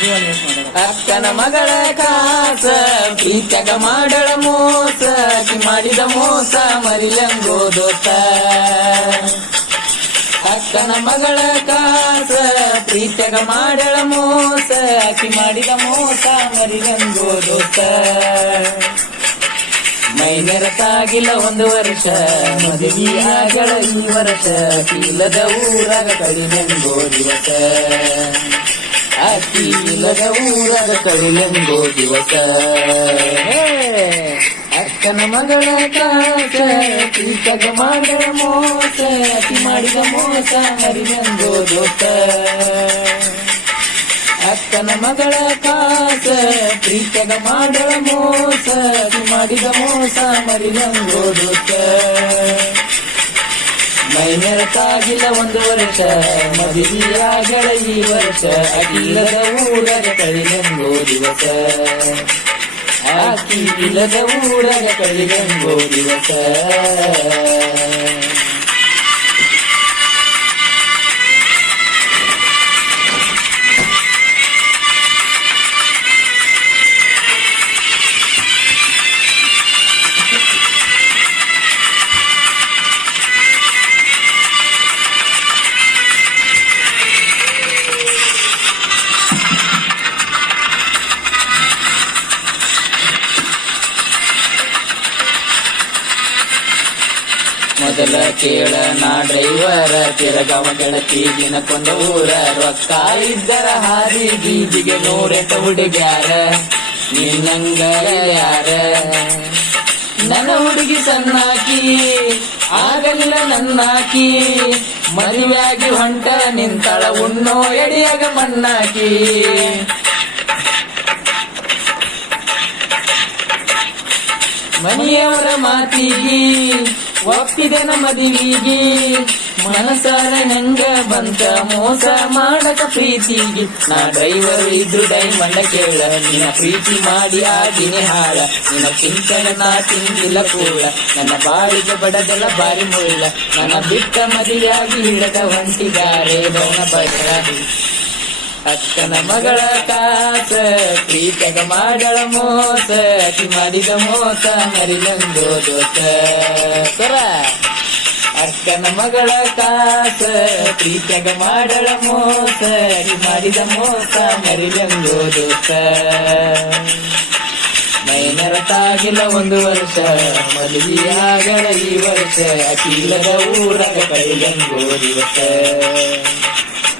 ಅಕ್ಕನ ಮಗಳ ಕಾಸ, ಪ್ರೀತ್ಯಾಗ ಮಾಡಳ ಮೋಸ ಮಾಡಿದ ಮೋಸ ಮರಿಲಂಗೋ ದೋತ ಅಕ್ಕನ ಮಗಳ ಕಾಸ, ಪ್ರೀತ್ಯಾಗ ಮಾಡಳ ಮೋಸ ಆಕಿ ಮಾಡಿದ ಮೋಸ ಮರಿಲಂಗೋ ದೋತ ಮೈನೆರತಾಗಿಲ್ಲ ಒಂದು ವರ್ಷ ಮದುವೆಯಾಗಳ ಈ ವರ್ಷ, ಇಲ್ಲದ ಊರಾಗ ಕಡಿಮೆಂಗೋ ದಿವಸ. ಅಕ್ಕಿ ಇಲ್ಲದ ಊರದ ಕಡಿಲೆಂಬೋ ದಿವಸ. ಅಕ್ಕನ ಮಗಳ ಕಾಸ ಪ್ರೀತಗ ಮಾಡಿದ ಮೋಸ, ಅತಿ ಮಾಡಿದ ಮೋಸ ಮರಿಮೆಂಗೋ ದೋಸ ಅಕ್ಕನ ಮಗಳ ಕಾಸ ಪ್ರೀತಗ ಮಾಡಳ ಮೋಸ, ಅತಿ ಮಾಡಿದ ಮೋಸ ಮರಿಮೆಂಗೋ ದೋಸ ಮೈ ಮೆರತಾಗಿಲ್ಲ ಒಂದು ವರ್ಷ ಮದುವೆಯಾಗಳ ಈ ವರ್ಷ ಅಗಿಲ್ಲದ ಊರಗ ಕಳಿಗಂಗೋ ದಿವಸ. ಆಕಿ ಇಲ್ಲದ ಊರಗ ಕಳಿಗಂಗೋ ದಿವಸ. ಮೊದಲ ಕೇಳ ನಾ ಡ್ರೈವರ ತಿರಗವ ಗೆಳತಿ ದಿನಕೊಂಡ ಊರ ರೊಕ್ಕ ಇದ್ದರ ಹಾರಿ ಬೀದಿಗೆ ನೋರೆಟ ಹುಡುಗ್ಯಾರ. ನಿನ್ನಂಗ ಯಾರ? ನನ್ನ ಹುಡುಗಿ ಸಣ್ಣಾಕಿ, ಆಗಲಿಲ್ಲ ನನ್ನಾಕಿ. ಮದುವೆಯಾಗಿ ಹೊಂಟ ನಿಂತಳ ಉಣ್ಣೋ ಎಡಿಯಾಗ ಮಣ್ಣಾಕಿ. ಮನೆಯವರ ಮಾತಿಗಿ ಒಪ್ಪಿದೆನ ಮದುವಿಗಿ ಮನಸಾರ ನಂಗ ಬಂತ ಮೋಸ ಮಾಡಕ ಪ್ರೀತಿಗಿ. ನಾ ಡ್ರೈವರ್ ಇದ್ರು ಡೈಮಂಡ ಕೇಳ, ನಿನ್ನ ಪ್ರೀತಿ ಮಾಡಿ ಆಗಿನಿ ಹಾಳ. ನಿನ್ನ ಚಿಂತನ ನಾ ತಿಂದಿಲ್ಲ ಕೂಡ ನನ್ನ ಬಾಳಿಗೆ ಬಡದೆಲ್ಲ ಬಾರಿ ಮುಳ್ಳ. ನನ್ನ ಬಿಟ್ಟ ಮದುವೆಯಾಗಿ ಹಿಡದ ಹೊಂಟಿದ್ದಾರೆ ಬೌನ ಬಡ ಅಕ್ಕನ ಮಗಳ ಕಾಸ ಪ್ರೀತಗ ಮಾಡಳ ಮೋಸ ಅತಿ ಮಾಡಿದ ಮೋಸ ಮರಿಲಂದೋ ದೋಸ. ಸರ. ಅಕ್ಕನ ಮಗಳ ಕಾಸ ಪ್ರೀತಗ ಮಾಡಳ ಮೋಸ ಅತಿ ಮಾಡಿದ ಮೋಸ ಮರಿಲಂದೋ ದೋಸ. ಮೈನರತಾಗಿಲ್ಲ ಒಂದು ವರ್ಷ ಮದುವೆಯಾಗಲ ಈ ವರ್ಷ ಅತಿಲ್ಲದ ಊರಗ ಕೈಲಂಗೋ ದಿವಸ.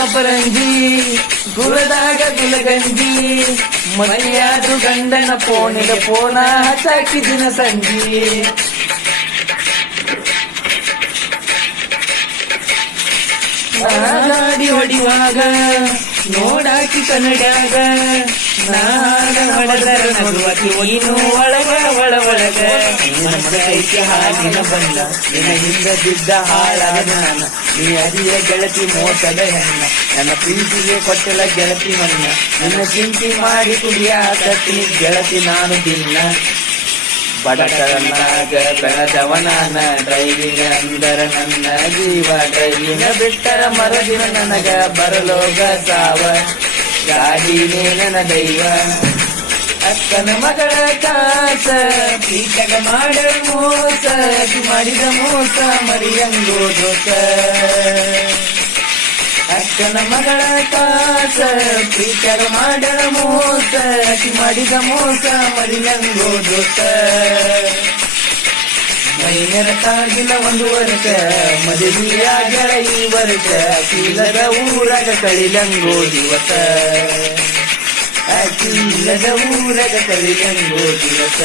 ಹುಡುಗಿಯ ಗುಲದಾಗ ಗುಲಗಂಜಿ ಮನೆಯಾದ್ರು ಗಂಡನ ಫೋನಿಗೆ ಫೋನ ಹಚ್ಚಾಕಿದಿನ ಸಂಜಿ ಹೊಡಿವಾಗ ನೋಡಾಕಿ ಕನ್ನಡ್ಯಾಗ ನಾಗ ಹೊಡೆದರ ನಗುವತಿ ನೀನು ಒಳಗ ಒಳ ಒಳಗ ನಿನ್ನ ಐತಿ ಹಾಗಿನ ಬಂದ ನಿನ್ನ ಹಿಂದ ಬಿದ್ದ ಹಾಳಾದ ನನ್ನ ನೀ ಅರಿಯ ಗೆಳತಿ ಮೋಸದ ಹೆಣ್ಣ. ನನ್ನ ಪ್ರೀತಿಗೆ ಕೊಟ್ಟಲ ಗೆಳತಿ ಮನ್ನ ನನ್ನ ಚಿಂತಿ ಮಾಡಿ ಕುಡಿಯ ಕತ್ತಿ ಗೆಳತಿ ನಾನು ದಿನ್ನ ಬಡತನಾಗ ಬೆಳೆದವನಾನ ಡ್ರೈವಿಂಗ್ ಅಂದರ ನನ್ನ ಜೀವ ಡ್ರೈವಿಂಗ್ ಬಿಟ್ಟರ ಮರದಿನ ನನಗ ಬರಲೋಗ ಸಾವ. ನನ್ನ ದೈವ. ಅಕ್ಕನ ಮಗಳ ಕಾಸ ಪ್ರೀತಗ ಮಾಡ ಮೋಸ ಮಾಡಿದ ಮೋಸ, ಮರಿಯಂಗೋ ದೋಸ. ಅಕ್ಕನ ಮಗಳ ಕಾಸ ಪ್ರೀತ್ಯಾಗ ಮಾಡ ಮೋಸ ಮಾಡಿದ ಮೋಸ, ಮರಿಯಂಗೋ ದೋಸ್ತ ಮೈನರ ತಾಗಿಲ್ಲ ಒಂದು ವರ್ಷ ಮದುವೆಯಾಗಳ ಈ ವರ್ಷ ಕೀಲದ ಊರಾಗ ಕಳಿಲಂಗೋ ದಿವಸ ಕೀಲದ ಊರಾಗ ಕಳಿಲಂಗೋ ದಿವಸ